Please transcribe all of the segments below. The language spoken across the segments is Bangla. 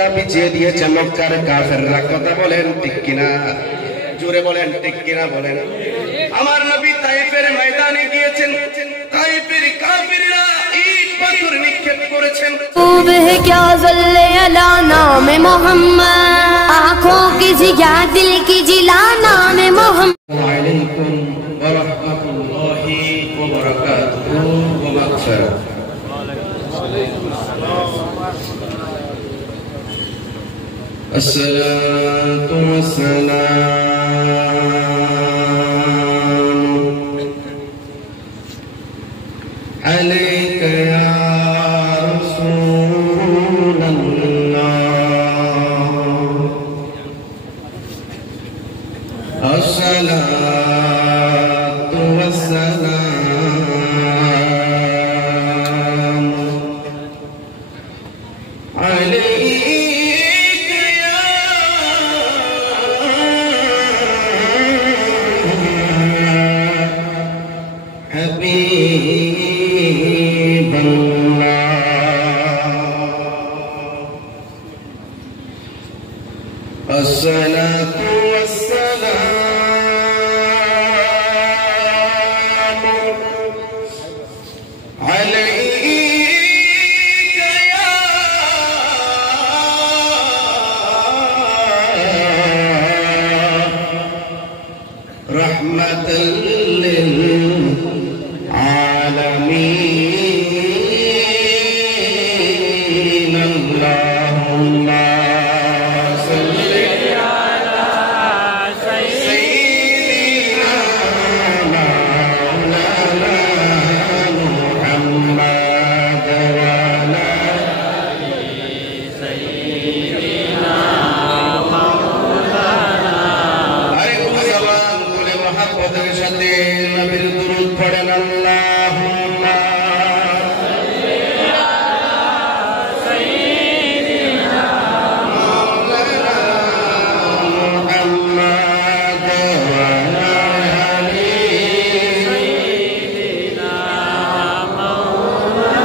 পর্দা বিছিয়ে দিয়েছে মক্কার কাফেররা। কথা বলেন ঠিক কিনা? জোরে বলেন ঠিক কিনা বলেন। আমার নবী তাইফের ময়দানে গিয়েছেন, তাইফের কাফেররা ইট পাথর নিক্ষেপ করেছেন। खूब है क्या ज़ल्ले अला नाम मोहम्मद, आँखों की जिया दिल की जिला नाम मोहम्मद। वालेकुम व रहमतुल्लाहि व बरकातुहू व मग़फ़िरह। अस्सलातु वस्सलाम अलैका या रसूलल्लाह। अस्सलातु वस्सलाम अलैका या हबीबल्लाह। अस्सलातु वस्सलाम अलैका या रहमतल लिल आलमीन। अल्लाहुम्मा सल्ली अला सय्यिदिना मौलाना मुहम्मद व अला सय्यिदिना मौलाना। अरे जवान बोले मोहब्बत के साथ नबीर दुरूद पढ़ें। अल्लाहुम्मा सल्ली अला सय्यिदिना मौलाना मुहम्मद व अला आलि सय्यिदिना मौलाना।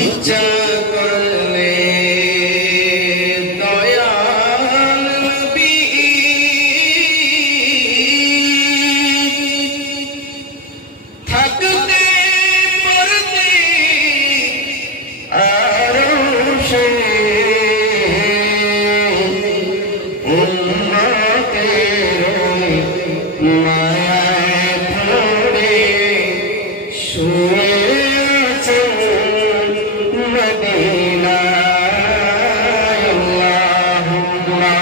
इच्छा करले दयाल नबी থাকতে পারতে আরশে উম্মতের মায়ায় পড়ে শুয়ে আছেন মদিনায়। আল্লাহুম্মা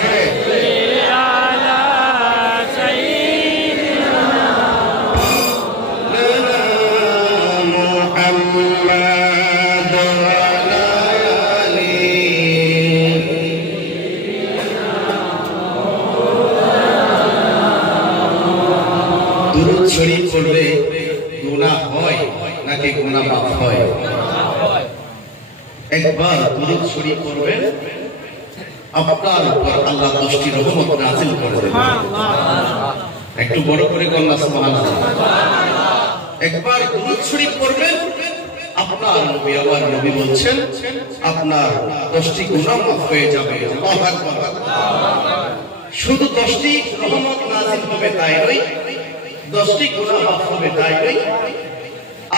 সাল্লি আলা সাইয়্যিদিনা মুহাম্মদ ওয়া আলা আলি। দুরূদ শরীফ পড়লে গুনাহ হয় নাকি গুনাহ মাফ হয়? একবার দুরূদ শরীফ পড়বেন, আপনার উপর আল্লাহ 10টি রহমত নাযিল করে দেবেন। একটু বড় করে কন্যা সুবহানাল্লাহ। একবার দুরূদ শরীফ পড়বেন, আপনার নবী আমার নবী বলছেন আপনার 10টি গুনাহ মাফ হয়ে যাবে। আল্লাহু আকবার। শুধু 10টি রহমত নাযিল হবে তাই নয়, 10টি গুনাহ মাফ হবে তাই নয়,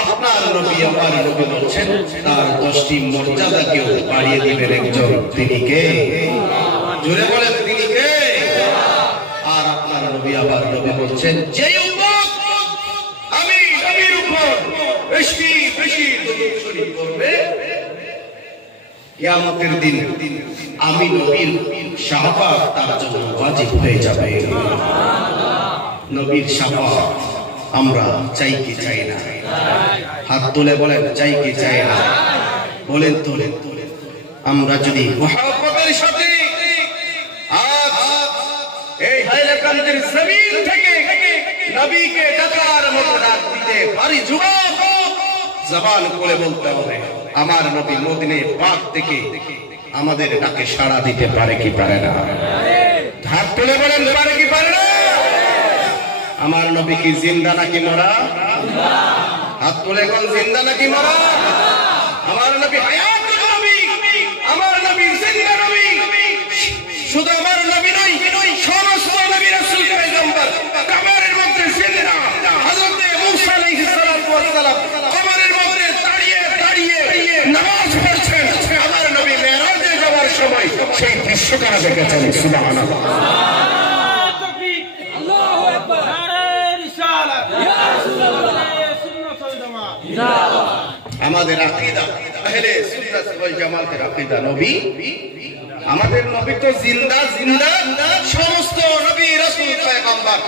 আপনার নবী আমার নবী বলছেন তার 10টি মর্যাদাকেও বাড়িয়ে দিবেন একজন। তিনি কে? জোরে বলেন তিনি কে? আর আপনার নবী আবার নবী বলছেন যে উম্মত আমি নবীর উপর বেশি বেশি দুরূদ শরীফ পড়বে, কিয়ামতের দিন আমি নবীর শাফাআত তার জন্য ওয়াজিব হয়ে যাবে। নবীর শাফাআত আমরা চাই কি চাই না? হাত তুলে বলেন চাই কি চাই না? বলেন তোলেন। আমরা যদি মুহাব্বতের সাথে আজ এই হাইলাকান্দির জমিন থেকে নবীকে ডাকার মতো ডাক দিতে পারি, যুবক জবান খুলে বলতে হবে আমার নবী মদিনে পাক থেকে আমাদের ডাকে সাড়া দিতে পারে কি পারে না? হাত তুলে বলেন পারে কি পারে না? আমার নবী কি জিন্দা নাকি মরা? হাত তুলে কোন জিন্দা নাকি মরা? আমার কারা দেখেছেন? সুবহানাল্লাহ। আমাদের আকীদা আহলে সুন্নাত ওয়াল জামাতের আকীদা, নবী আমাদের নবী তো জিন্দা জিন্দা, সমস্ত নবী রাসূল পয়গম্বর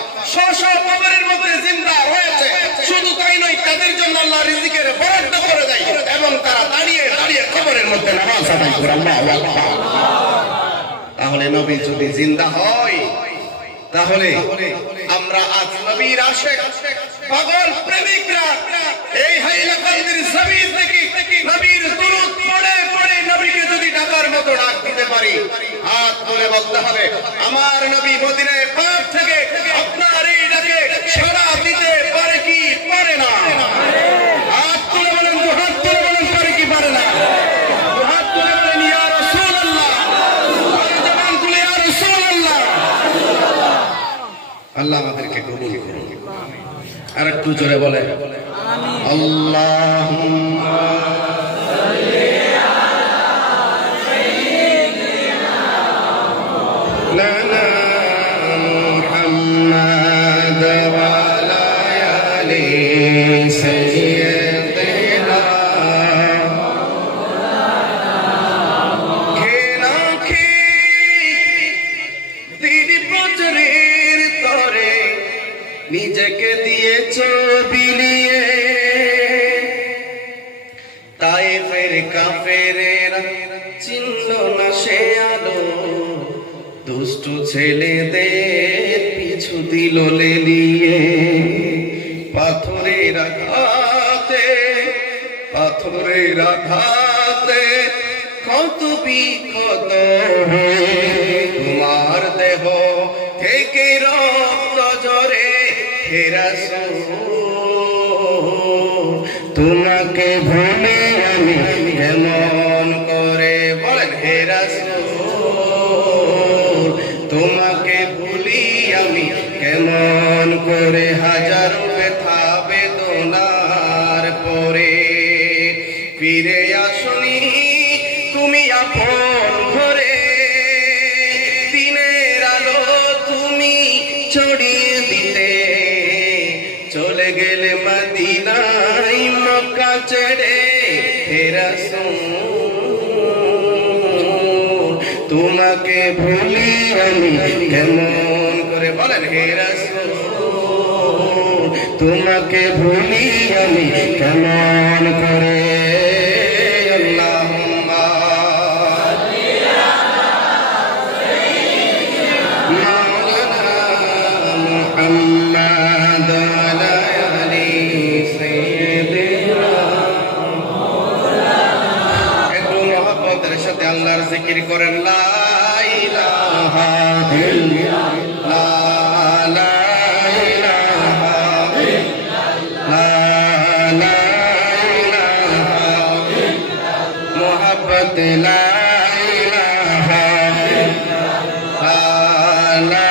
কবরের মধ্যে জিন্দা রয়েছে। শুধু তাই নয়, তাদের জন্য আল্লাহ রিজিকের বরাদ্দ করে দেয় এবং তারা দাঁড়িয়ে দাঁড়িয়ে কবরের মধ্যে নামাজ আদায় করে। আল্লাহু আকবার। তাহলে নবী যদি জিন্দা হয়, তাহলে আমরা আজ নবীর আশিক পাগল প্রেমিকরা এই হাইলাকান্দির জমিন থেকে নবীর দুরূদ পড়ে পড়ে নবীকে যদি ডাকার মতো ডাক দিতে পারি, হাত তুলে বলতে হবে আমার নবী মদিনায় পাক থেকে আপনার এই ডাকে সাড়া দিতে পারে কি পারে না? হাত তুলে বলেন, হাত তুলে বলেন, পারে কি পারে না? হাত তুলে বলেন ইয়া রাসূলুল্লাহ, জবান তুলে ইয়া রাসূলুল্লাহ। আল্লাহ আমাদেরকে কবুল করুন। আর একটু জোরে বলে আল্লাহুম্মা সাল্লি আলা সাইয়্যিদিনা মুহাম্মাদ ওয়া আলা আলি সাইয়্যিদিনা খেলাখি তিনি প্রচারের তরে নিজেকে দিয়েছ বিলিয়ে, তায়েফের কাফেরেরা চিনল না সে আলো, দুষ্ট ছেলেদের পিছু দিল লেলিয়ে। পাথরের আঘাতে পাথরের আঘাতে কত বিক্ষত হয়ে তোমার দেহ থেকে রক্ত ঝরে। হে রাসূল, তোমাকে ভুলে আমি কেমন করে, বলেন হে রাসূল, তোমাকে ভুলি আমি কেমন করে। হাজারো ব্যথা বেদনার পরে ফিরে আসনি তুমি আপন ঘরে, দিনের আলো তুমি ছড়িয়ে দিলে, চলে গেলে মদিনায় মক্কা ছেড়ে। হে রাসূল, তোমাকে ভুলি আমি কেমন করে, বলেন হে রাসূল, তোমাকে ভুলি আমি কেমন করে। আল্লাহুম্মা মুহাম্মাদ ওয়া আলি সাইয়্যিদিনা। একটু মহব্বতের সাথে আল্লাহর জিকির করেন, লা ইলাহা ইল্লাল্লাহ, লা ইলাহা ইল্লাল্লাহ, লা ইলাহা ইল্লাল্লাহ, মুহাব্বত লা ইলাহা ইল্লাল্লাহ, লা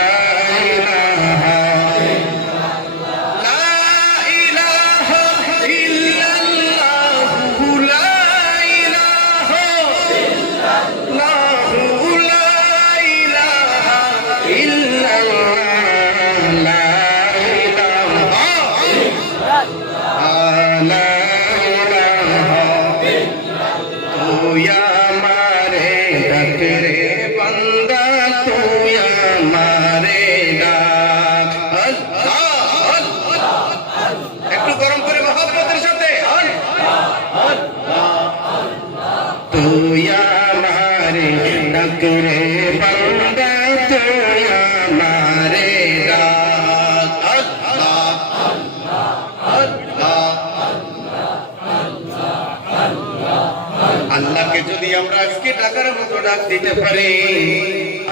আল্লাহকে যদি আমরা আজকে ডাকার মতো ডাক দিতে পারি,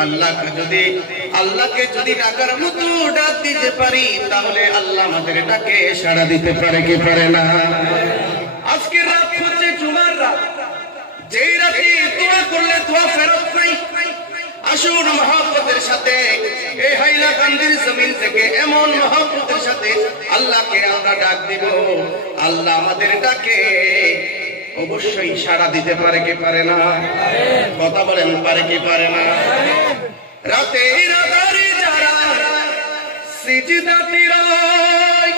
আল্লাহকে যদি ডাকার মতো ডাক দিতে পারি, তাহলে আল্লাহ আমাদের ডাকে সাড়া দিতে পারে কি পারে না? আজকের রাত হচ্ছে জুমার রাত, যেই রাতে দোয়া করলে দোয়া ফেরত নাই। আসুন মহব্বতের সাথে এই হাইলাকান্দির জমিন থেকে এমন মহব্বতের সাথে আল্লাহকে আমরা ডাক দিব। আল্লাহ আমাদের ডাকে অবশ্যই সাড়া দিতে পারে কি পারে না? কথা বলেন, পারে কি পারে না? রাতের আঁধারে যারা সিজদাতে রয়,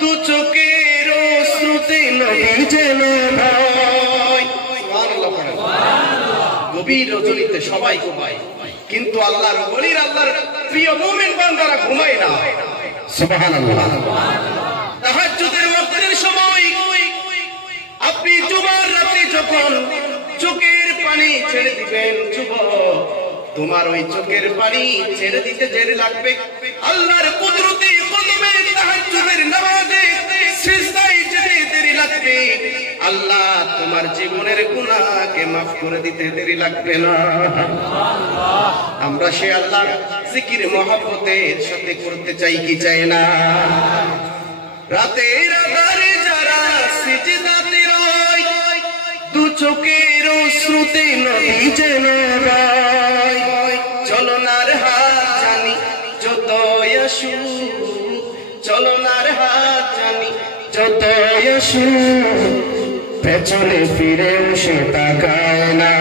দু চোখের অশ্রুতে নবী যেন ভয়। সুবহানাল্লাহ পড়েন। গভীর রজনীতে সবাই ঘুমায়, কিন্তু আল্লাহর ওলির, আল্লাহর প্রিয় মুমিন বান্দারা ঘুমায় না। সুবহানাল্লাহ। তাহাজ্জুদের ওয়াক্তের সময় আপনি জুমার রাতে যখন চোখের পানি ছেড়ে দিবেন, যুবক, তোমার ওই চোখের পানি ছেড়ে দিতে দেরি লাগবে আল্লাহর কুদরতে কদমে তাহাজ্জুদের নামাজে সিজদায় যেতে দেরি লাগবে। আল্লাহ তোমার জীবনের গুনাহকে maaf করে দিতে দেরি লাগবে না। আমরা সে আল্লাহর জিকির মহব্বতের সাথে করতে চাই কি চাই না? রাতের আঁধারে যারা সিজদাতে রয়, দু চোখের অশ্রুতে নবী যেন রয়। চলনার হাত জানি যত আসু, চলনার হাত জানি যত আসু, পেছনে ফিরে সে তাকায় না।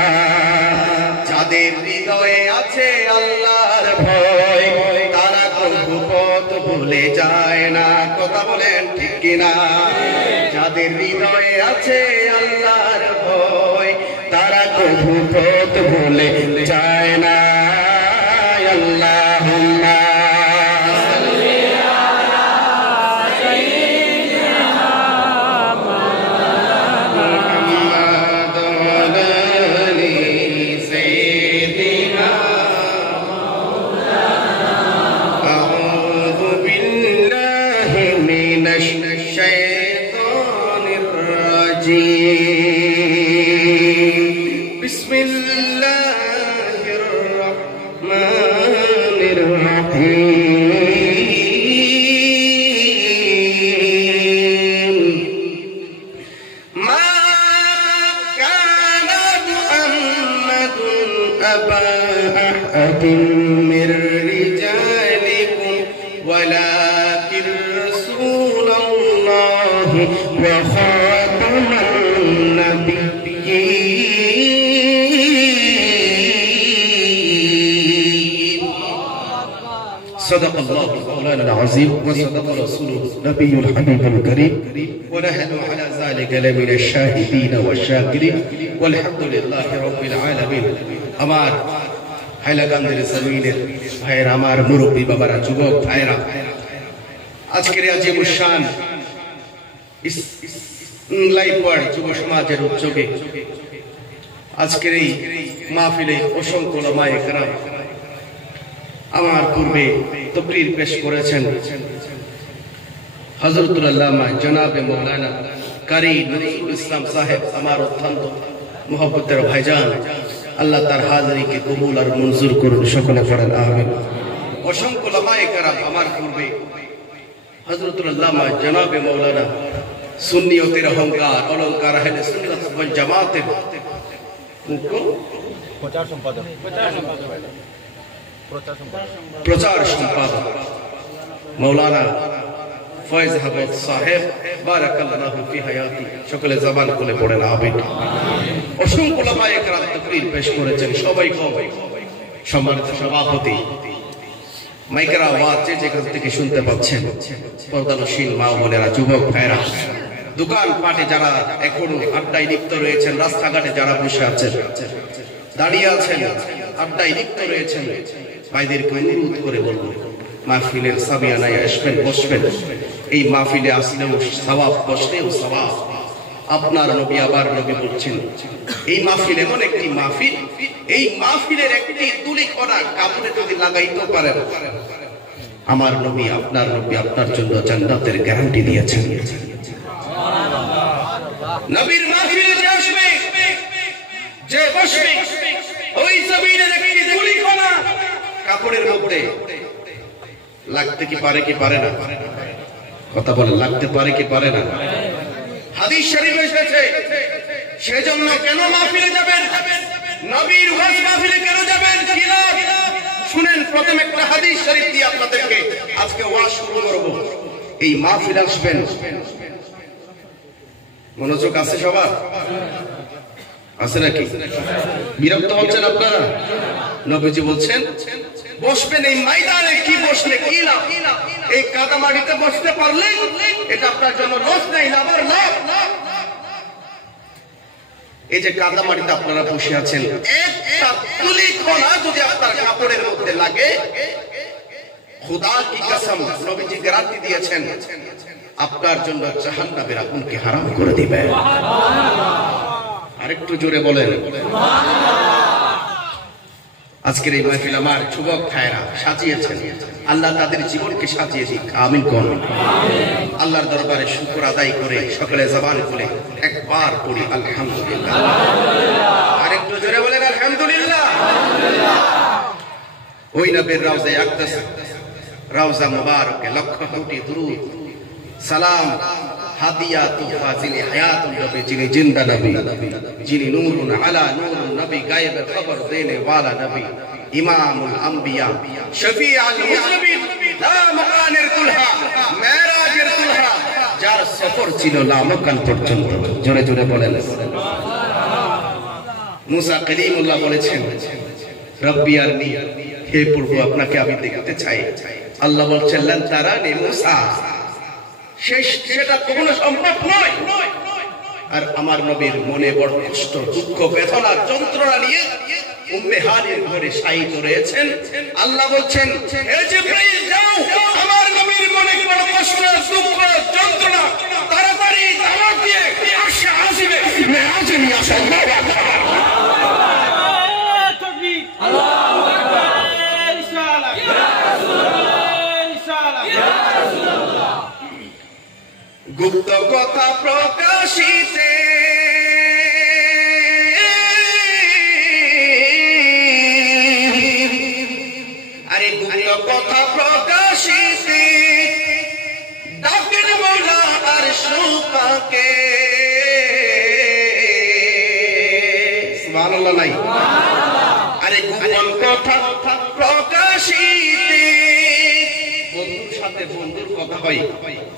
যাদের হৃদয়ে আছে আল্লাহর ভয়, তারা কখনো পথ ভুলে যায় না। কথা বলেন ঠিক কিনা? যাদের হৃদয়ে আছে আল্লাহর ভয়, তারা কবু পথ ভুলে যায় না। আল্লাহুম্মা من رجالكم ولكن رسول الله وخاتم النبيين. صدق الله مولانا العظيم وصدق رسوله النبي الحبيب الكريم ونحن على ذلك لمن الشاهدين والشاكرين والحمد لله رب العالمين. আমার হাইলাকান্দির জমিনের ভাইয়েরা, আমার মুরব্বী বাবারা, যুবক ভাইয়েরা, আজকের আজিমুল শান লাইভ ওয়ার্ল্ড যুব সমাজের উদ্যোগে আজকের এই মাহফিলে অসংখ্য উলামায়ে কেরাম আমার পূর্বে তাকরীর পেশ করেছেন। হযরতুল আল্লামা জনাবে মাওলানা কারি নজরুল ইসলাম সাহেব আমার অত্যন্ত মুহাব্বতের ভাইজান, আল্লাহ তার হাজিরিকে কবুল আর মঞ্জুর করুন। সকলে পড়েন আমিন। অসংখ্য উলামায়ে কেরাম আমার পূর্বে হযরতুল আল্লামা জনাবে মাওলানা সুন্নিয়তের অহংকার অলংকার আহলে সুন্নাত ওয়াল জামাতের প্রচার সম্পাদক মাওলানা ফয়েজ আহমদ সাহেব বারাকাল্লাহু ফি হায়াতি, সকলে জবান খুলে পড়েন আমিন। অসংখ্য উলামায়ে কেরাম তাকরীর পেশ করেছেন, সবাই সম্মানিত সভাপতি, মাইকের আওয়াজ যে যেখান থেকে শুনতে পাচ্ছেন, পর্দানশীল মা বোনেরা, যুবক ভাইরা, দোকান পাটে যারা এখনো আড্ডায় লিপ্ত রয়েছেন, রাস্তাঘাটে যারা বসে আছেন, দাঁড়িয়ে আছেন, আড্ডায় লিপ্ত রয়েছেন, ভাইদেরকে অনুরোধ করে বলবো মাহফিলের সামিয়ানায় আসবেন, বসবেন। এই মাহফিলে আসলেও সওয়াব, বসলেও সওয়াব। আপনার নবী আবার নবী বলছেন, এই মাহফিল এমন একটি মাহফিল, এই মাহফিলের একটি তুলি করা কাপড়ে যদি লাগাইতে পারেন, আমার নবী, আপনার নবী আপনার জন্য জান্নাতের গ্যারান্টি দিয়েছেন। নবীর মাহফিলে যে আসবে, যে বসবে, ওই জমিনের একটি তুলি করা কাপড়ের মধ্যে লাগতে কি পারে কি পারে না? কথা বলে, লাগতে পারে কি পারে না? হাদিস শরীফে এসেছে, সেজন্য কেন মাহফিলে যাবেন? নবীর ওয়াজ মাহফিলে কেন যাবেন? কি লাভ? শুনেন, প্রথম একটা হাদিস শরীফ দিয়ে আপনাদেরকে আজকে ওয়াজ শুরু করব। এই মাহফিলে আসবেন, মনোযোগ আছে সবার? আছে নাকি? বিরক্ত হচ্ছেন আপনারা? নবীজি বলছেন বসবেন এই ময়দানে, কি বসলে কি লাভ? এই কাদামাটিতে বসতে পারলে এটা আপনার জন্য লস নেই, লাভের লাভ। এই যে কাদামাটিতে আপনারা বসে আছেন, একটা তুলি কণা যদি আপনার কাপড়ের মধ্যে লাগে, খোদা কি কসম, নবীজি গ্যারান্টি দিয়েছেন আপনার জন্য জাহান্নামের আগুনকে হারাম করে দিবে। আরেকটু জোরে বলেন। আজকের এই মাহফিল আমার যুবক ভাইরা সাজিয়েছেন, আল্লাহ তাদের জীবনকে সাজিয়ে দিক, আমিন করুন। আল্লাহর দরবারে শুকর আদায় করে সকলে জবান খুলে একবার পড়ি আলহামদুলিল্লাহ। আরেকটু জোরে বলেন আলহামদুলিল্লাহ। ওই নবীর রওজায়ে আকদাস, রওজা মুবারকে লক্ষ কোটি দুরূদ সালাম হাদিয়া তোহফা, যিনি হায়াতুল নবী, যিনি জিন্দা নবী, যিনি নূরুন আলা নূরুন নবী, গায়েবের খবর দেনে ওয়ালা নবী, ইমামুল আম্বিয়া, শফিউল মুজনিবিন, লা মাকানের তুলহা, মেরাজের তুলহা, যার সফর ছিল লামকান পর্যন্ত। জোরে জোরে বলেন সুবহানাল্লাহ। মুসা কালিমুল্লাহ বলেছেন রব্বি আরনি, হে প্রভু আপনাকে আমি দেখতে চাই। আল্লাহ বলছেন লান তারানি মুসা, সেটা কখনো সম্ভব নয়। আর আমার নবীর মনে বড় কষ্ট, দুঃখ, বেদনা, যন্ত্রণা নিয়ে উম্মে হানির ঘরে শায়িত রয়েছেন। আল্লাহ বলছেন হে জিবরাইল যাও, আমার নবীর মনে বড় কষ্ট, দুঃখ, যন্ত্রণা, তাড়াতাড়ি দাওয়াত দিয়ে আরশে আজিমে মেরাজে নিয়ে আসো। তাকবীর, আল্লাহু আকবার, ইনশাআল্লাহ, ইয়া রাসূলুল্লাহ, ইনশাআল্লাহ, ইয়া রাসূলুল্লাহ। গুপ্ত কথা প্রকাশিতে আরে গুপ্ত কথা প্রকাশিতে ডাকেন মোলা আর সুপাকে। সুবহানাল্লাহ নাই? আরে গোপন কথা প্রকাশিতে, বন্ধুর সাথে বন্ধুর কথা হয়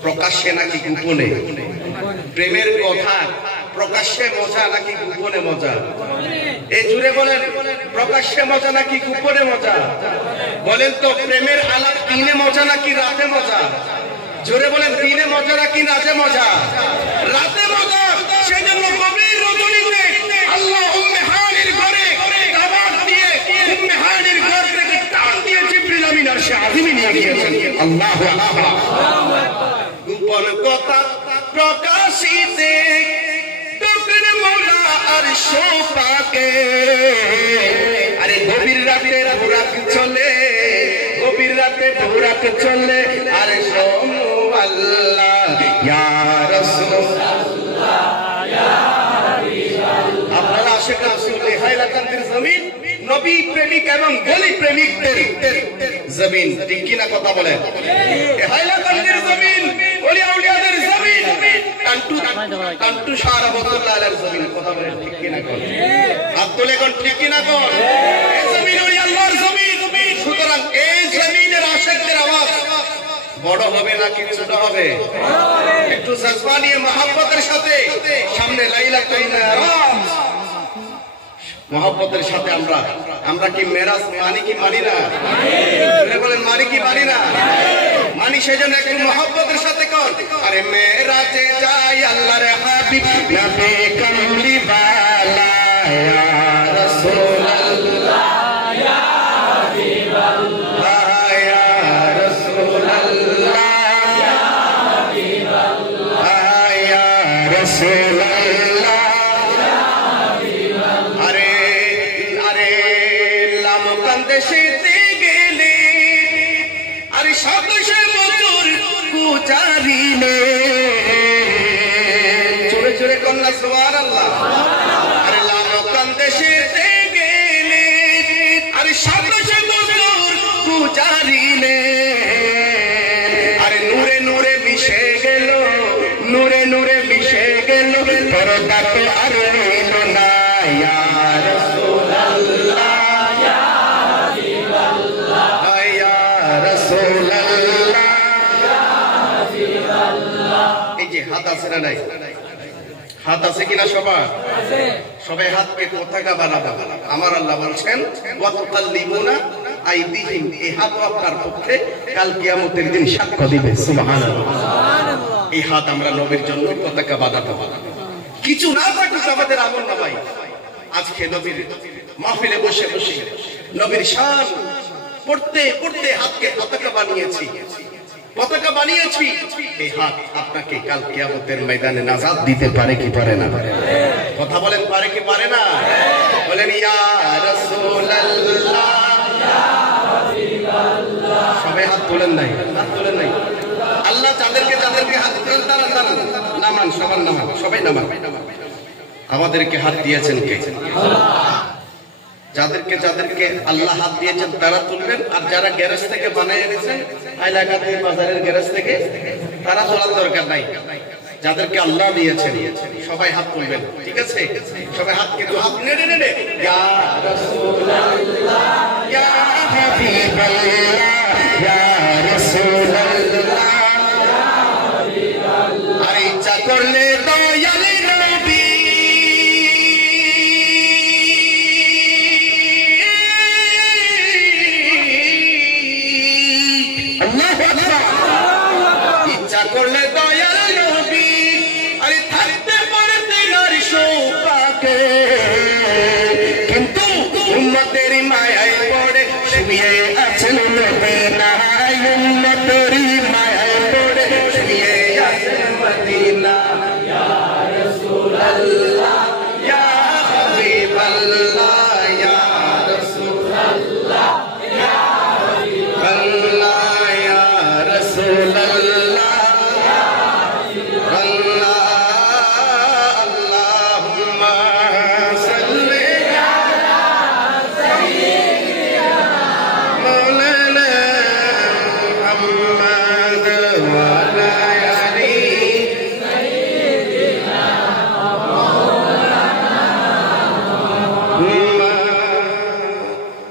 প্রকাশ্যে নাকি গোপনে? প্রেমের কথা প্রকাশ্যে মজা নাকি গোপনে মজা? এই জুড়ে বলেন, প্রকাশ্যে মজা নাকি গোপনে মজা? বলেন তো, প্রেমের আলাপ দিনে মজা নাকি রাতে মজা? জোরে বলেন, দিনে মজা নাকি রাতে মজা? রাতে মজা। সেজন্য গভীর রজনীতে আল্লাহ উম্মে হানির ঘরে দাওয়াত দিয়ে উম্মে হানির ঘর থেকে টান দিয়ে জিবরিল আমিন আরশে আজিমে নিয়ে গিয়েছেন। আল্লাহু আকবার। গোপন কথা প্রকাশিতে ডাকেন মোলা আর সুপাকে। আরে গভীর রাতে বুরাক চলে, গভীর রাতে বুরাক চলে, আরে শোনো আল্লাহ ইয়া রাসূলুল্লাহ ইয়া হাবিবাল্লাহ। আপনারা আশিক রাসূল হাইলাকান্দির জমিন, নবী প্রেমিক এবং ওলি প্রেমিকদের জমিন, ঠিক কি না? কথা বলেন। হাইলাকান্দির জমিন, ওলি আউলিয়াদের জমিন, কান্টু শাহ রহমাতুল্লাহ আলাইহির জমিন। কথা বলেন, ঠিক কি না? আব্দুল এখন ঠিক কি না? এই জমিন ওলি আল্লাহর জমিন। সুতরাং এই জমিনের আশিকদের আওয়াজ বড় হবে নাকি ছোট হবে? একটু জজবা নিয়ে মহব্বতের সাথে সামনে লাইলাতুল মেরাজ, মহব্বতের সাথে আমরা কি মেরাজ মানি কি মানি না? বলেন মানি কি মানি না? মানি। সেজন্য একটু মহব্বতের সাথে কর, আরে মেরাজে যাই আল্লাহর হাবিব নবী কামলি ওয়ালা ইয়া রাসূলুল্লাহ ইয়া হাবিবাল্লাহ ইয়া রাসূলুল্লাহ ইয়া হাবিবাল্লাহ ইয়া রাসূলুল্লাহ। দেশেতে গেলে আরে 700 বছর গুজারিলে, জোরে জোরে কন্যা সুবহানাল্লাহ। আরে লামকান দেশেতে গেলে আরে 700 বছর গুজারিলে, আরে নূরে নূরে মিশে গেল, নূরে নূরে মিশে গেল, পরদা তো আর রইল না ইয়া রাসূলুল্লাহ। এই যে হাত আছে না নাই? হাত আছে কিনা সবার? সবাই হাতকে পতাকা বানাবো। আমার আল্লাহ বলছেন ওয়াতুকাল্লিমুনা আইদিহিম, এই হাত আপনার পক্ষে কাল কিয়ামতের দিন সাক্ষ্য দিবে। সুবহানাল্লাহ। এই হাত আমরা নবীর জন্য পতাকা বানাবো। কিছু না থাকুক আমাদের আমল নামাই, আজকে নবীর মাহফিলে বসে বসে নবীর শান পড়তে পড়তে হাতকে পতাকা বানিয়েছি, পতাকা বানিয়েছি। এই হাত আপনাকে কাল কিয়ামতের ময়দানে নাজাত দিতে পারে কি পারে না? কথা বলেন, পারে কি পারে না? বলেন ইয়া রাসূলুল্লাহ, ইয়া হাবিবাল্লাহ। সবাই হাত তোলেন নাই, হাত তোলেন নাই। আল্লাহ যাদেরকে যাদেরকে হাত তোলেন তারা নামান, সবার নামান, সবাই নামান। আমাদেরকে হাত দিয়েছেন কে? যাদেরকে যাদেরকে আল্লাহ হাত দিয়েছেন তারা তুলবেন, আর যারা গ্যারেজ থেকে বানিয়ে এনেছেন এলাকাতে বাজারের গ্যারেজ থেকে, তারা তোলার দরকার নাই। যাদেরকে আল্লাহ দিয়েছেন সবাই হাত তুলবেন, ঠিক আছে? সবাই হাত কিন্তু হাত নেড়ে নেড়ে ইয়া রাসূলুল্লাহ, ইয়া হাবিবাল্লাহ, ইয়া রাসূলুল্লাহ, ইয়া হাবিবাল্লাহ। আর ইচ্ছা করলে দয়াল নবী করলে দয়াল নবী আরে থাকতে পারতে নারী শোপাকে, কিন্তু উম্মতের মায়ায় পড়ে শুয়ে আছেন মদিনায়, উম্মতের মায়ায় পড়ে শুয়ে আছেন মদিনা। ইয়া রাসূলুল্লাহ, ইয়া হাবিবাল্লাহ, ইয়া রাসূলুল্লাহ, ইয়া হাবিবাল্লাহ, ইয়া রাসূলুল্লাহ।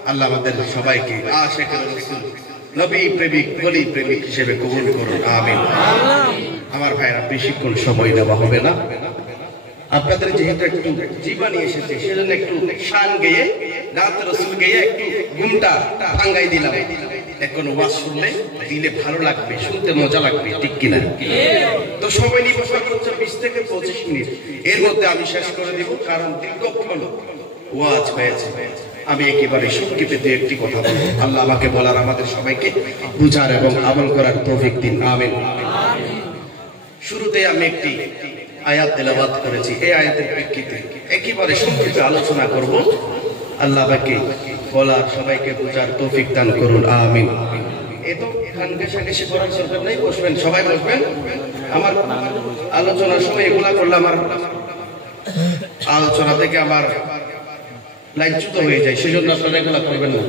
আল্লাহ আমাদের সবাইকে আশিকের রাসূল, নবী প্রেমিক, ওলি প্রেমিক হিসেবে কবুল করুন, আমিন। আমার ভাইরা, বেশিক্ষণ সময় নেওয়া হবে না। আপনাদের যেহেতু একটু জীবানি এসেছে সেজন্য একটু শান গেয়ে, রাত রাসূল গেয়ে একটু ঘুমটা ভাঙাই দিলাম। এখন ওয়াজ শুনলে দিলে ভালো লাগবে, শুনতে মজা লাগবে, ঠিক কিনা? তো সময় নিয়ে বসে 20 থেকে 25 মিনিট, এর মধ্যে আমি শেষ করে দিব, কারণ দীর্ঘক্ষণ ওয়াজ হয়েছে। আমি একেবারে সংক্ষেপে দু একটি কথা বলবো। আল্লাহ আমাকে বলার, আমাদের সবাইকে বুঝার এবং আমল করার তৌফিক দিন, আমিন। শুরুতে আমি একটি আয়াত তেলাওয়াত করেছি, এই আয়াতের প্রেক্ষিতে একেবারে সংক্ষেপে আলোচনা করব। আল্লাহ আমাকে বলার, সবাইকে বুঝার তৌফিক দান করুন, আমিন। এ তো ঘানঘেঁষাঘেঁষি করার দরকার নেই, বসবেন, সবাই বসবেন। আমার আলোচনার সময় এগুলা করলে আমার আলোচনা থেকে আমার লাইচ্যুত হয়ে যায়, সেজন্য আপনারা এগুলা করবেন না।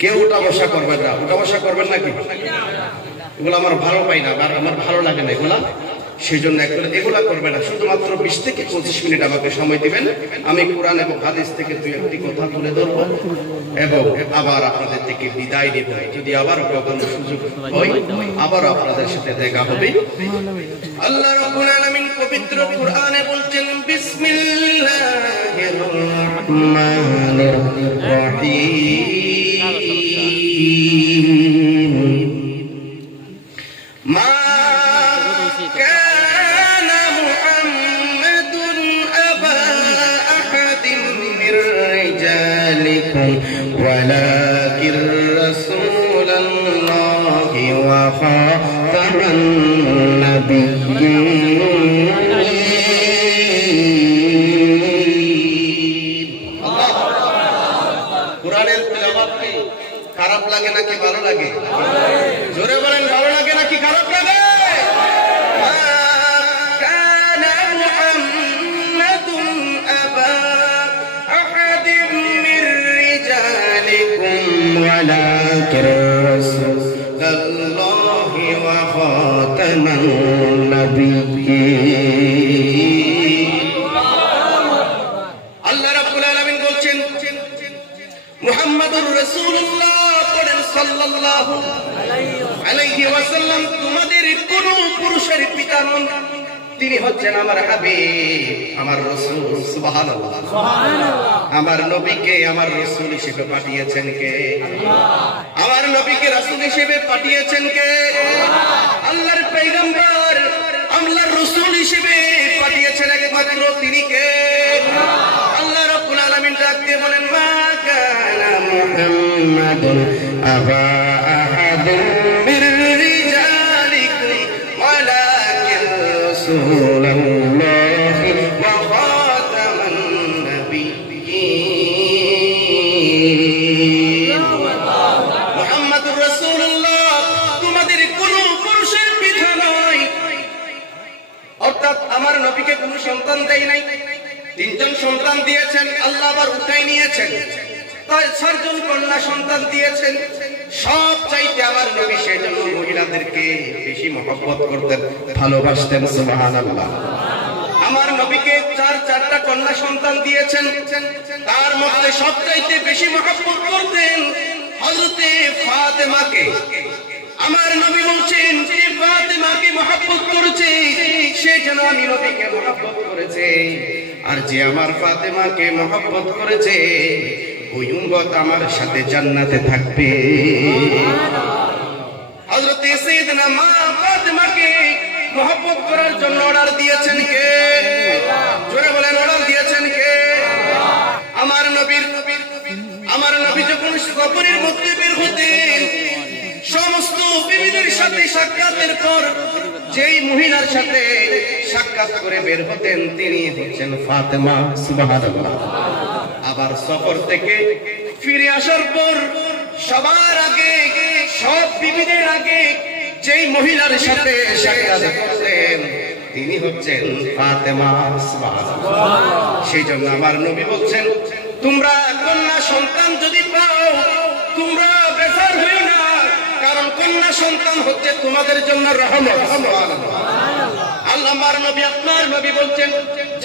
কেউ উঠা বসা করবেন না, উঠা বসা করবেন নাকি? এগুলো আমার ভালো পাই না, আমার ভালো লাগে না এগুলা, সেজন্য এগুলা করবেন না। শুধুমাত্র 20 থেকে 25 মিনিট আমাকে সময় দিবেন। আমি কোরআন এবং হাদিস থেকে দুই একটি কথা তুলে ধরবো এবং আবার আপনাদের থেকে বিদায় নিব। যদি আবার কখনো সুযোগ হয় আবার আপনাদের সাথে দেখা হবে। আল্লাহ রাব্বুল আলামিন পবিত্র কোরআনে বলছেন, বিসমিল্লাহির রহমানির রহিম। মা কানা মুহাম্মাদুন আবা আহাদিন মির রিজালিকুম ওয়ালাকির রাসূলুল্লাহি ওয়া খাতামান নাবিয়্যিন। কোরআনের তেলাওয়াত কি খারাপ লাগে নাকি ভালো লাগে? জোরে বলেন, ভালো লাগে নাকি খারাপ লাগে? কানা মুহাম্মাদুন আবা আহাদিন মির রিজালিকুম ওয়ালাকির রাসূলুল্লাহি ওয়া খাতামান নাবিয়্যিন। আল্লাহ রাব্বুল আলামিন বলছেন, মুহাম্মাদুর রাসূলুল্লাহ পড়েন সাল্লাল্লাহু আলাইহি ওয়াসাল্লাম তোমাদের কোন পুরুষের পিতা নন, তিনি হচ্ছেন আমার হাবিব, আমার রাসূল। সুবহানাল্লাহ। আমার নবীকে আমার রাসূল হিসেবে পাঠিয়েছেন কে? আমার নবীকে রাসূল হিসেবে পাঠিয়েছেন কে? আল্লাহর পয়গম্বর, আল্লাহর রাসূল হিসেবে পাঠিয়েছেন একমাত্র তিনি কে? আল্লাহ রাব্বুল আলামিন ডাক দিয়ে বলেন, মা কানা মুহাম্মাদুন আবা আহাদিন মির রিজালিকুম ওয়ালাকিন রাসূলুল্লাহি ওয়া খাতামান নাবিয়্যিন। মুহাম্মাদুর রাসূলুল্লাহ তোমাদের কোনো পুরুষের পিতা নয়, অর্থাৎ আমার নবীকে কোনো সন্তান দেয় নাই। তিনজন সন্তান দিয়েছেন, আল্লাহ আবার উঠাই নিয়েছেন, তাই চারজন কন্যা সন্তান দিয়েছেন। সব চাইতে আমার নবী সেজন্য মহিলাদেরকে বেশি মহব্বত করতেন, ভালোবাসতেন। সুবহানাল্লাহ। আমার নবীকে চারটা কন্যা সন্তান দিয়েছেন, তার মধ্যে সবচাইতে বেশি মহব্বত করতেন হযরতে ফাতেমাকে। আমার নবী বলছেন যে ফাতেমাকে মহব্বত করেছে সে যেন আমি নবীকে মহব্বত করেছে, আর যে আমার ফাতেমাকে মহব্বত করেছে ওই উম্মত আমার সাথে জান্নাতে থাকবে। হযরত সাইয়েদনা মা ফাতেমাকে মহব্বত করার জন্য অর্ডার দিয়েছেন কে? জোরে বলেন, অর্ডার দিয়েছেন কে? আমার নবী যখন কবরের মধ্যে বের হতেন, সমস্ত বিবিদের সাথে সাক্ষাতের পর যেই মহিলার সাথে সাক্ষাৎ করে বের হতেন তিনি হচ্ছেন ফাতেমা। সুবহানাল্লাহ। আবার সফর থেকে ফিরে আসার পর সবার আগে, সব বিবিদের আগে যেই মহিলার সাথে সাক্ষাৎ করতেন তিনি হচ্ছেন ফাতেমা। সুবহানাল্লাহ। সেই জন্য আমার নবী বলছেন, তোমরা কন্যা সন্তান যদি পাও তোমরা বেজার হইও না, কারণ কন্যা সন্তান হচ্ছে তোমাদের জন্য রহমত। আল্লাহ আমার নবী, আপনার নবী বলছেন,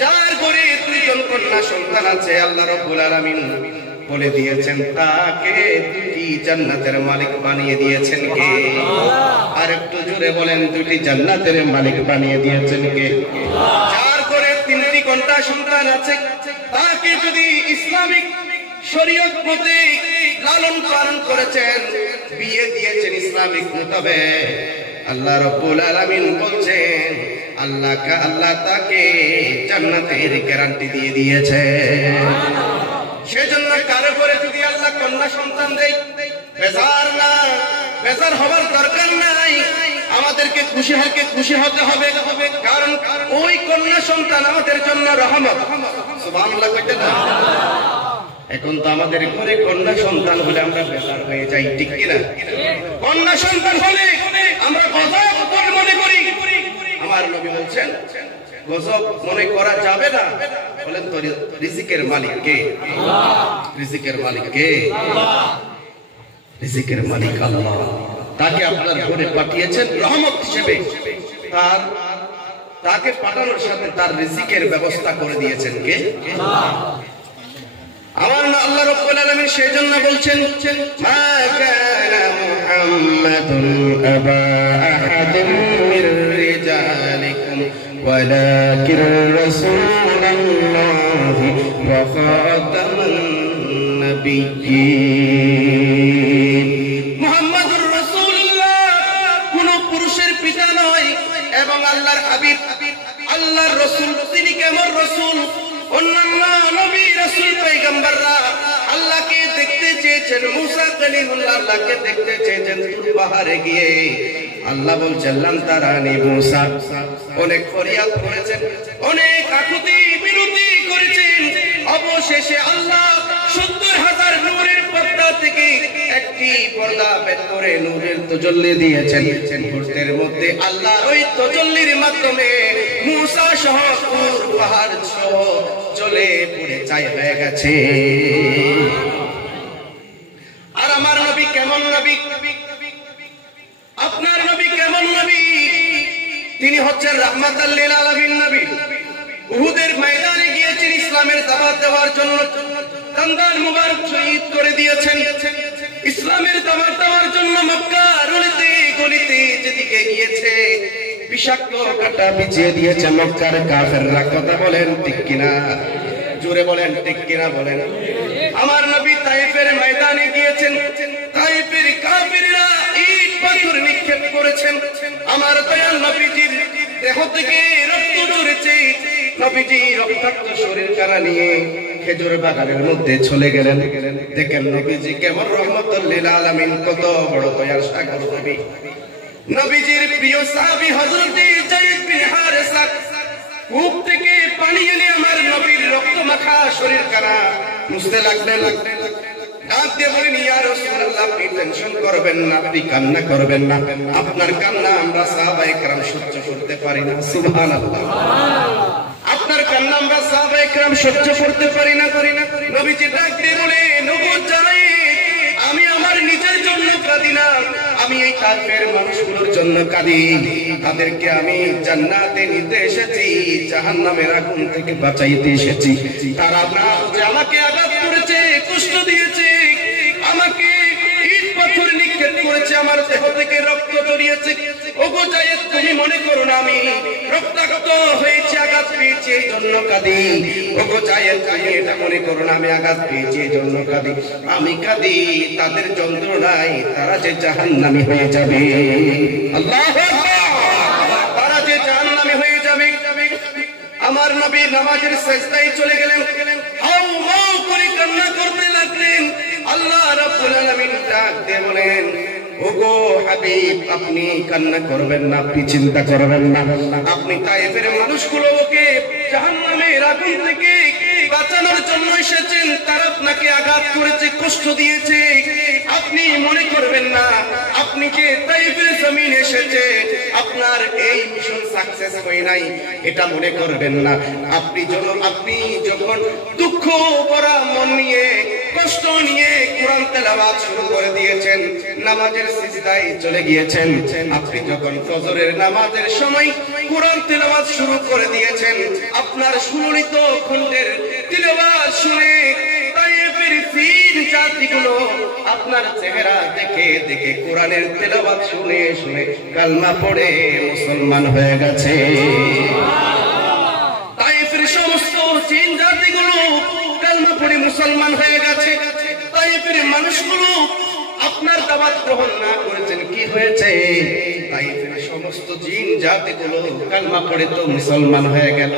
যার ঘরে দুইজন কন্যা সন্তান আছে আল্লাহ রাব্বুল আলামিন বলে দিয়েছেন তাকে দুটি জান্নাতের মালিক বানিয়ে দিয়েছেন কে? আর একটু জোরে বলেন, দুটি জান্নাতের মালিক বানিয়ে দিয়েছেন কে? যার ঘরে তিনটি কন্যা সন্তান আছে তাকে যদি ইসলামিক শরীয়ত মতে লালন পালন করেছেন, বিয়ে দিয়েছেন ইসলামিক মোতাবেক, আল্লাহ রাব্বুল আলামিন বলছেন আল্লাহ তাকে জান্নাতের গ্যারান্টি দিয়ে দিয়েছে। সেজন্য কারো করে যদি আল্লাহ কন্যা সন্তান দেয় বেজার হওয়ার দরকার নাই, আমাদেরকে খুশি হতে হবে, কারণ ওই কন্যা সন্তান আমাদের জন্য রহমত। সুবহানাল্লাহ কইতে না? এখন তো আমাদের ঘরে কন্যা সন্তান হলে আমরা বেজার হয়ে যাই, ঠিক কিনা? কন্যা সন্তান হলে আমরা গজব মনে করি। আমার নবী বলছেন গজব মনে করা যাবে না। বলেন তো রিজিকের মালিক কে? রিজিকের মালিক কে? রিজিকের মালিক আল্লাহ। তাকে আপনার ঘরে পাঠিয়েছেন রহমত হিসেবে, তাকে পাঠানোর সাথে তার রিজিকের ব্যবস্থা করে দিয়েছেন কে? আমার আল্লাহ রাব্বুল আলামিন সেজন্য বলছেন, মা কানা মুহাম্মাদুন আবা আহাদিন মির রিজালিকুম ওয়ালাকিন রাসূলুল্লাহি ওয়া খাতামান নাবিয়্যিন। মুহাম্মাদুর রাসূলুল্লাহ কোন পুরুষের পিতা নয়, এবং আল্লাহর হাবিব, আল্লাহর রাসূল। তিনি কেমন রাসূল? অন্যান্য নবী রাসূল পয়গম্বররা আল্লাহকে দেখতে চেয়েছেন, মুসা কালিমুল্লাহ আল্লাহকে দেখতে চেয়েছেন তুর পাহাড়ে গিয়ে। আল্লাহ বলছেন লান তারানি, মুসা অনেক ফরিয়াদ করেছেন, অনেক আকুতি বিনতি করেছেন, অবশেষে আল্লাহ ৭০,০০০ নূরের পর্দা থেকে একটি পর্দা বের করে নূরের তাজাল্লি দিয়েছেন। মুহূর্তের মধ্যে আল্লাহ ওই তাজাল্লির মাধ্যমে মুসা সহ তুর পাহাড় সহ জ্বলে পুড়ে ছাই হয়ে গেছে। আর আমার নবী কেমন নবী? আপনার নবী কেমন নবী? তিনি হচ্ছেন রাহমাতাল লিল আলামিন নবী। উহুদের ময়দানে গিয়েছেন ইসলামের দাওয়াত দেওয়ার জন্য, কান্দান মুবারক শহীদ করে দিয়েছেন। ইসলামের দাওয়াত দেওয়ার জন্য মক্কার অলিতে গলিতে যেদিকে গিয়েছে বিষাক্ত কাটা বিছিয়ে দিয়েছে মক্কার কাফেররা। কথা বলেন ঠিক কিনা? জোরে বলেন ঠিক কিনা বলেন। আমার নবী তাইফের ময়দানে গিয়েছেন, তাইফের কাফেররা ইট পাথর নিক্ষেপ করেছেন। আমার দয়াল নবীজির দেহ থেকে রক্ত ঝরেছে। নবীজি রক্তাক্ত শরীর কারা নিয়ে খেজুর বাগানের মধ্যে চলে গেলেন। দেখেন নবীজি কেমন রহমতুল লিল আলামিন, কত বড় দয়ার সাগর নবী। নবীজির প্রিয় সাহাবী হযরত যায়েদ বিন হারেসা কূপ থেকে পানি এনে আমার নবীর রক্ত মাখা শরীর কারা মুছতে লাগলেন। ডাক দিয়ে বলেন, ইয়া রাসূলুল্লাহ, আপনি টেনশন করবেন না, আপনি কান্না করবেন না। আপনার কান্না আমরা সাহাবায়ে কেরাম সহ্য করতে পারি না। সুবহানাল্লাহ। আপনার কান্না আমরা সাহাবায়ে কেরাম সহ্য করতে পারি না। নবীজি ডাক দিয়ে বলেন, ওগো যায়েদ, আমি আমার নিজের জন্য কাঁদি না, আমি এই কাফের মানুষগুলোর জন্য কাঁদি। তাদেরকে আমি জান্নাতে নিতে এসেছি, জাহান্নামের আগুন থেকে বাঁচাইতে এসেছি। তারা না যে আমাকে আঘাত করেছে, কষ্ট দিয়েছে, আমাকে ইট পাথর নিক্ষেপ করেছে, আমার দেহ থেকে রক্ত ঝরিয়েছে। ওগো যায়েদ, তুমি মনে করো না আমি রক্তাক্ত হয়েছে, আঘাত পেয়েছি এই জন্য কাঁদি। ওগো যায়েদ, তুমি এটা মনে করো না আমি আঘাত পেয়েছি এই জন্য কাঁদি। আমি কাঁদি তাদের যন্ত্রণায়, তারা যে জাহান্নামী হয়ে যাবে। আল্লাহু আকবার। তারা যে জাহান্নামী হয়ে যাবে। আমার নবী নামাজের সিজদায় চলে গেলেন, হাউ মাউ করে কান্না করতে লাগলেন। আল্লাহ রাব্বুল আলামিন ডাক দিয়ে বলেন, ওগো হাবিব, আপনি কান্না করবেন না, আপনি চিন্তা করবেন না। আপনি তায়েফের মানুষগুলোকে জাহান্নামের আগুন থেকে বাঁচানোর জন্য এসেছেন। তারা আপনাকে আঘাত করেছে, কষ্ট দিয়েছে, আপনি মনে করবেন না। আপনি যে তায়েফের জমিন এসেছে, আপনার এই মিশন সাকসেস হয় নাই, এটা মনে করবেন না। আপনি যখন দুঃখ ভরা মন নিয়ে, কষ্ট নিয়ে কোরআন তেলাওয়াত শুরু করে দিয়েছেন, নামাজের সিজদায় চলে গিয়েছেন, আপনি যখন ফজরের নামাজের সময় কোরআন তেলাওয়াত শুরু করে দিয়েছেন, আপনার সুললিত কণ্ঠের তেলাওয়াত শুনে তায়েফের ফির জাতিগুলো আপনার চেহারা দেখে দেখে কোরআনের তেলাওয়াত শুনে শুনে কালমা পড়ে মুসলমান হয়ে গেছে। তায়েফের সমস্ত জিন জাতিগুলো কালমা পড়ে মুসলমান হয়ে গেছে। তায়েফের মানুষগুলো আপনার দাওয়াত গ্রহণ না করেছেন, কি হয়েছে? তায়েফের সমস্ত জিন জাতিগুলো কালমা পড়ে তো মুসলমান হয়ে গেল।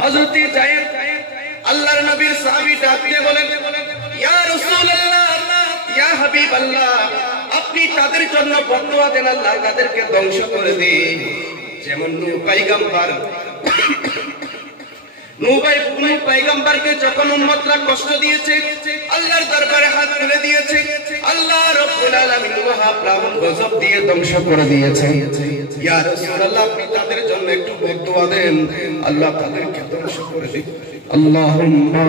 হযরত যায়েদ আল্লাহর নবীর সাহাবী ডাক দিয়ে বলেন, ইয়া রাসূলুল্লাহ, ইয়া হাবিবাল্লাহ, আপনি তাদের জন্য বদদুয়া দেন, আল্লাহ তাদেরকে ধ্বংস করে দিন। যেমন নূহ পয়গম্বরকে যখন উম্মতরা কষ্ট দিয়েছে, আল্লাহর দরবারে হাত তুলে দিয়েছে, আল্লাহ রাব্বুল আলামিন মহাপ্লাবন গজব দিয়ে ধ্বংস করে দিয়েছে। ইয়া রাসূলুল্লাহ, আপনি তাদের জন্য একটু বদদুয়া দেন, আল্লাহ তাদেরকে ধ্বংস করে দিন। আল্লাহুম্মা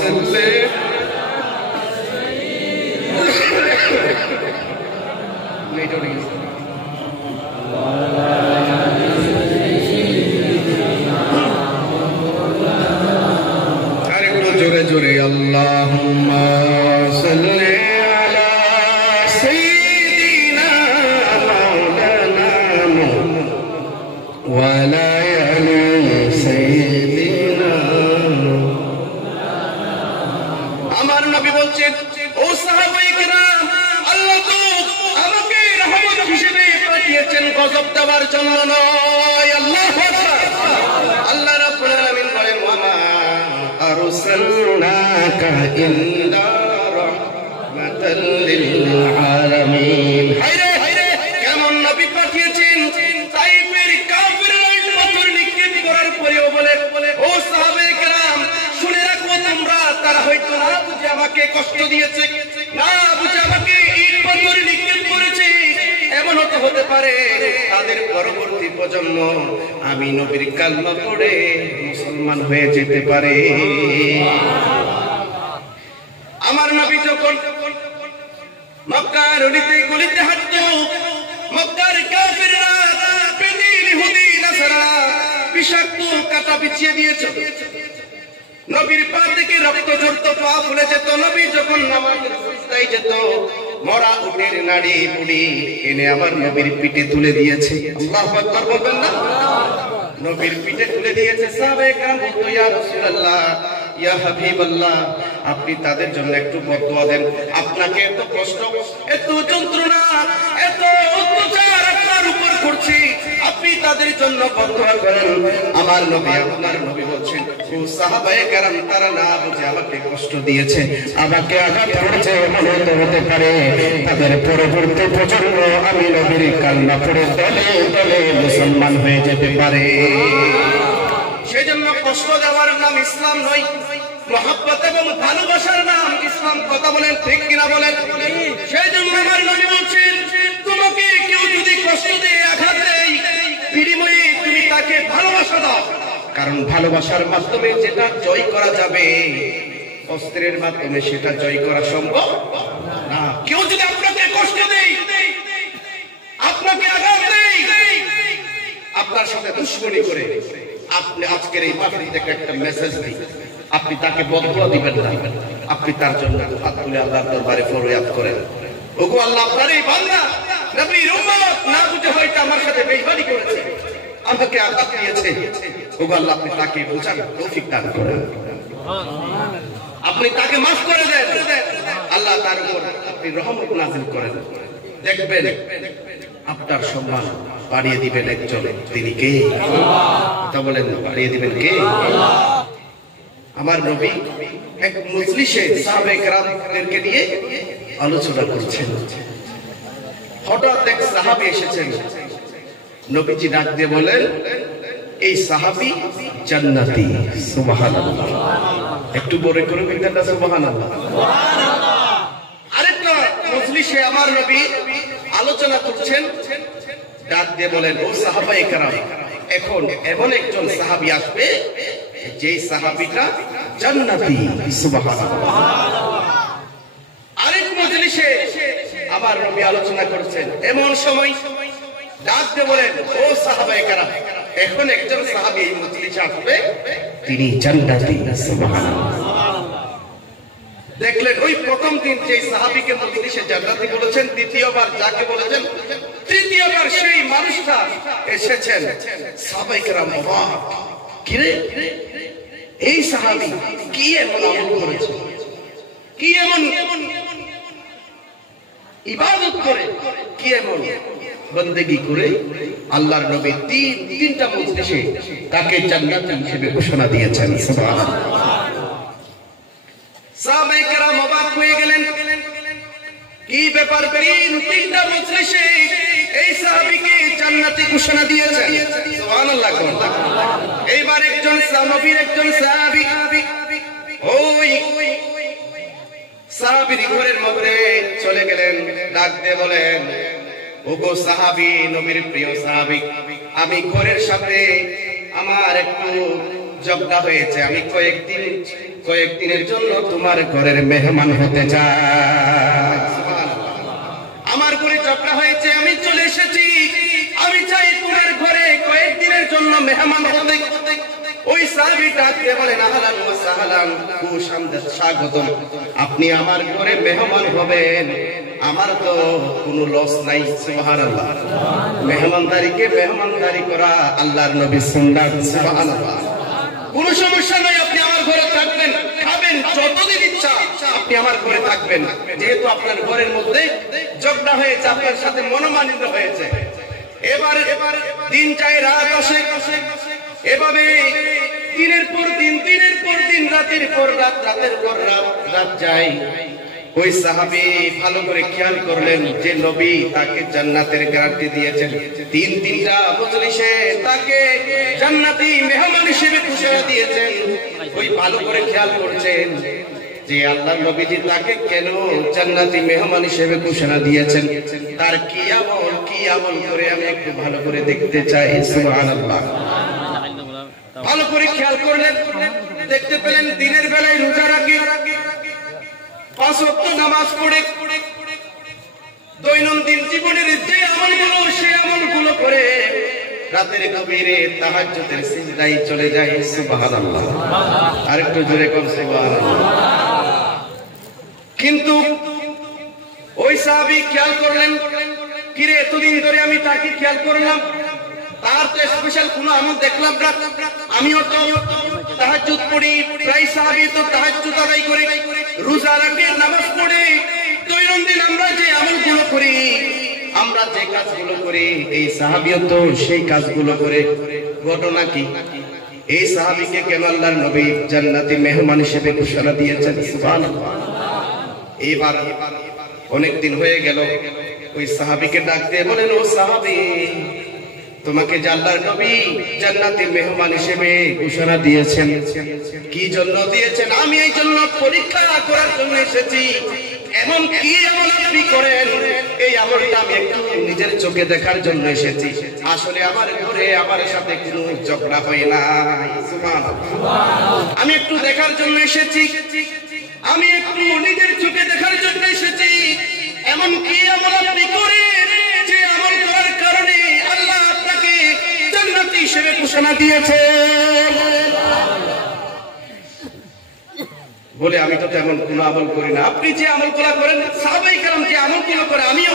সাল্লি জোরে জোরে আল্লাহুম্মা সাল্লি আলা সাইয়্যিদিনা মাওলানা ওয়া আলা আলি সাইয়্যিদিনা। আমার নবী বলছেন, ও সাহাবায়ে কেরাম, আল্লাহ তো আমাকে রহমত হিসেবে পাঠিয়েছেন, গজব দেওয়ার জন্য নয়। আল্লাহু আকবার। আল্লাহ রাব্বুল আলামিন বলেন, ওয়ামা আরসালনাকা ইল্লা রাহমাতাল লিল আলামিন। হায়রে হায়রে, কেমন নবী পাঠিয়েছেন! তায়েফের কাফেররা পাথর নিক্ষেপ করার পরেও বলে, ও সাহাবায়ে কেরাম, শুনে রাখো তোমরা, তারা হয়তো না বুঝে আমাকে কষ্ট দিয়েছে, না বুঝে আমাকে ইট পাথর নিক্ষেপ করেছে। এমন হতে পারে তাদের পরবর্তী প্রজন্ম আমি নবীর কালমা পড়ে মুসলমান হয়ে যেতে পারে। আমার নবী যখন মক্কার অলিতে গলিতে হাঁটতো, মক্কার কাফেররা বেদিন ইহুদি নাসারা বিষাক্ত কাঁটা বিছিয়ে দিয়েছে। নবীর পা থেকে রক্ত ঝরতো, পা ফুলে যেত। নবী যখন নামাজের সিজদায় যেত, মরা উটের নাড়ি বুড়ি এনে আমার নবীর পিঠে তুলে দিয়েছে। আল্লাহু আকবার বলবেন না? নবীর পিঠে তুলে দিয়েছে। সাহাবায়ে কেরাম বলতো, ইয়া রাসূলুল্লাহ, ইয়া হাবিবাল্লাহ, আপনি তাদের জন্য একটু বদদুয়া দেন। আপনাকে এত কষ্ট, এত যন্ত্রণা, এত অত্যাচার আপনার উপর করছি, আপনি তাদের জন্য বদদুয়া করেন। আমার নবী, আপনার নবী বলছেন, ও সাহাবায়ে কেরাম তারা না বুঝে আমাকে কষ্ট দিয়েছে, আমাকে আঘাত করেছে, মনে হতে পারে তাদের পরবর্তী প্রজন্ম আমি নবীর কালমা পড়ে দলে দলে মুসলমান হয়ে যেতে পারে। সেজন্য কষ্ট দেওয়ার নাম ইসলাম নয়, মহব্বত এবং ভালোবাসার নাম ইসলাম। কথা বলেন ঠিক কিনা বলেন? সেই জন্য আমার নবী বলছেন, তোমাকে কেউ যদি কষ্ট দেয়, আঘাত দেয়, বিনিময়ে তুমি তাকে ভালোবাসা দাও। কারণ ভালোবাসার মাধ্যমে যেটা জয় করা যাবে, অস্ত্রের মাধ্যমে সেটা জয় করা সম্ভব না। কেউ যদি আপনাকে কষ্ট দেয়, আপনাকে আঘাত দেয়, আপনার সাথে দুশ্মনী করে, আপনি আজকের এই মাহফিল থেকে একটা মেসেজ দিন, আপনি তাকে বদদুয়া দিবেন না, আপনি তার জন্য হাত তুলে আল্লাহর দরবারে ফরিয়াদ করেন, ওগো আল্লাহ, আপনার এই বান্দা নবীর উম্মত না বুঝে হয়তো আমার সাথে বেঈমানি করেছে, আমাকে আঘাত দিয়েছে, ওগো আল্লাহ, আপনি তাকে বোঝার তৌফিক দান করেন, আপনি তাকে মাফ করে দেন, আল্লাহ তার উপর আপনি রহমত নাযিল করেন। দেখবেন আপনার সম্মান বাড়িয়ে দিবেন একজন, তিনি কে? কথা বলেন, বাড়িয়ে দিবেন কে? আমার নবী এক মজলিসে সাহাবায়ে কেরামদেরকে নিয়ে আলোচনা করছেন। হঠাৎ এক সাহাবী এসেছেন, নবীজি ডাক দিয়ে বলেন, এই সাহাবী জান্নাতি। সুবহানাল্লাহ। একটু বড় করে বলতেন না সুবহানাল্লাহ? আরেকটা মজলিসে আমার নবী আলোচনা করছেন, ডাক দিয়ে বলেন, ও সাহাবায়ে কেরাম, এখন এমন একজন সাহাবী আসবে যেই সাহাবীটা জান্নাতি। সুবহানাল্লাহ। আরেক মজলিসে আমার নবী আলোচনা করছেন, এমন সময় ডাক দিয়ে বলেন, ও সাহাবায়ে কেরাম, এখন একজন সাহাবী এই মজলিসে আসবে, তিনি জান্নাতি। সুবহানাল্লাহ। দেখলেন ওই প্রথম দিন যে সাহাবীকে মজলিসে জান্নাতি বলেছেন, দ্বিতীয়বার যাকে বলেছেন, তৃতীয়বার সেই মানুষটা এসেছেন। সাহাবায়ে কেরাম অবাক, কি রে, এই সাহাবী কি এমন আমল করেছে, কি এমন ইবাদত করে, কি এমন বন্দেগী করে আল্লাহর নবী তিনটা মজলিসে তাকে জান্নাতি হিসেবে ঘোষণা দিয়েছেন। সুবহানাল্লাহ। সাহাবায়ে কেরাম অবাক হয়ে গেলেন, কি ব্যাপার, তিনটা মজলিসে এই সাহাবীকে জান্নাতি ঘোষণা দিয়েছেন। সুবহানাল্লাহ। এইবার একজন নবীর একজন সাহাবী ওই সাহাবীর ঘরের মধ্যে চলে গেলেন, ডাক দিয়ে বলেন, ওগো সাহাবী, নবীর প্রিয় সাহাবী, আমি ঘরের সাথে আমার একটু ঝগড়া হয়েছে, আমি কয়েকদিনের জন্য তোমার ঘরের মেহমান হতে চাই। আমার ঘরে ঝগড়া হয়েছে, আমি চলে এসেছি, আমি চাই তোমার ঘরে কয়েকদিনের জন্য মেহমান হতে। ওই সাহাবী ডাক দিয়ে বলেন, আহলান ওয়া সাহলান, খুশামদেদ, স্বাগতম, আপনি আমার ঘরে মেহমান হবেন, আমার তো কোনো লস নাই। সুবহানাল্লাহ। মেহমানদারি করা আল্লাহর নবীর সুন্নাত। সুবহানাল্লাহ। কোনো সমস্যা নাই, আপনি আমার ঘরে থাকবেন, খাবেন, যতদিন ইচ্ছা আপনি আমার ঘরে থাকবেন, যেহেতু আপনার ঘরের মধ্যে ঝগড়া হয়েছে, আপনার সাথে মনোমালিন্য হয়েছে। এবার দিন যায়, রাত আসে, এভাবে দিনের পর দিন, রাতের পর রাত, রাতের পর রাত যায়। ওই সাহাবী ভালো করে খেয়াল করলেন যে নবী তাকে জান্নাতের গ্যারান্টি দিয়েছেন, তিনটা মজলিসে তাকে জান্নাতি মেহমান হিসেবে ঘোষণা দিয়েছেন। ওই ভালো করে খেয়াল করছেন যে আল্লাহর নবীজি তাকে কেন জান্নাতি মেহমান হিসেবে ঘোষণা দিয়েছেন, তার কি আমল করে আমি একটু ভালো করে দেখতে চাই। সুবহানাল্লাহ। ভালো করে খেয়াল করলেন, দেখতে পেলেন দিনের বেলায় রোজা রাখে, 5 ওয়াক্ত নামাজ পড়ে, দৈনন্দিন জীবনের যে আমলগুলো সে আমলগুলো করে রাতের গভীরে তাহাজ্জুদের সিজদায় চলে যায়। সুবহানাল্লাহ। আরেকটু জোরে কোন সুবহানাল্লাহ। কিন্তু ওই সাহাবী খেয়াল করলেন, কিরে এতদিন ধরে আমি তাকে খেয়াল করলাম, তার তো স্পেশাল কোনো আমল দেখলাম না। আমিও তো তাহাজ্জুদ পড়ি, প্রায় সাহাবী তো তাহাজ্জুদ আদায় করে, রোজা রাখে, নামাজ পড়ে, দৈনন্দিন আমরা যে আমলগুলো করি, আমরা যে কাজগুলো করি, এই সাহাবীও তো সেই কাজগুলো করে। ঘটনা কি? এই সাহাবীকে কেন আল্লাহর নবী জান্নাতি মেহমান হিসেবে ঘোষণা দিয়েছেন? সুবহানাল্লাহ। এবার অনেকদিন হয়ে গেল, ওই সাহাবীকে ডাক দিয়ে বলেন, ও সাহাবী, তোমাকে আল্লাহর নবী জান্নাতি মেহমান হিসেবে ঘোষণা দিয়েছেন। কি জন্য দিয়েছেন? আমি এই জন্য পরীক্ষা করার জন্য এসেছি। এমন কি আমল আপনি করেন, এই আমলটা আমি একটু নিজের চোখে দেখার জন্য এসেছি। আসলে আমার ঘরে আমার সাথে কোনো ঝগড়া হয় না, আমি একটু দেখার জন্য এসেছি, আমি একটু নিজের চোখে দেখার জন্য এসেছি। এমন কি আমল আপনি করেন যে আমল করার কারণে আল্লাহ আপনাকে জান্নাতি হিসেবে ঘোষণা দিয়েছে? বলে, আমি তো তেমন কোন আমল করি না। আপনি যে আমলগুলো করেন, সাহাবায়ে কেরাম যে আমলগুলো করে, আমিও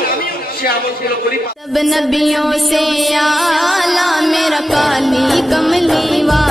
সে আমলগুলো করি। सब नबियों से आला मेरा काली कमली वाला।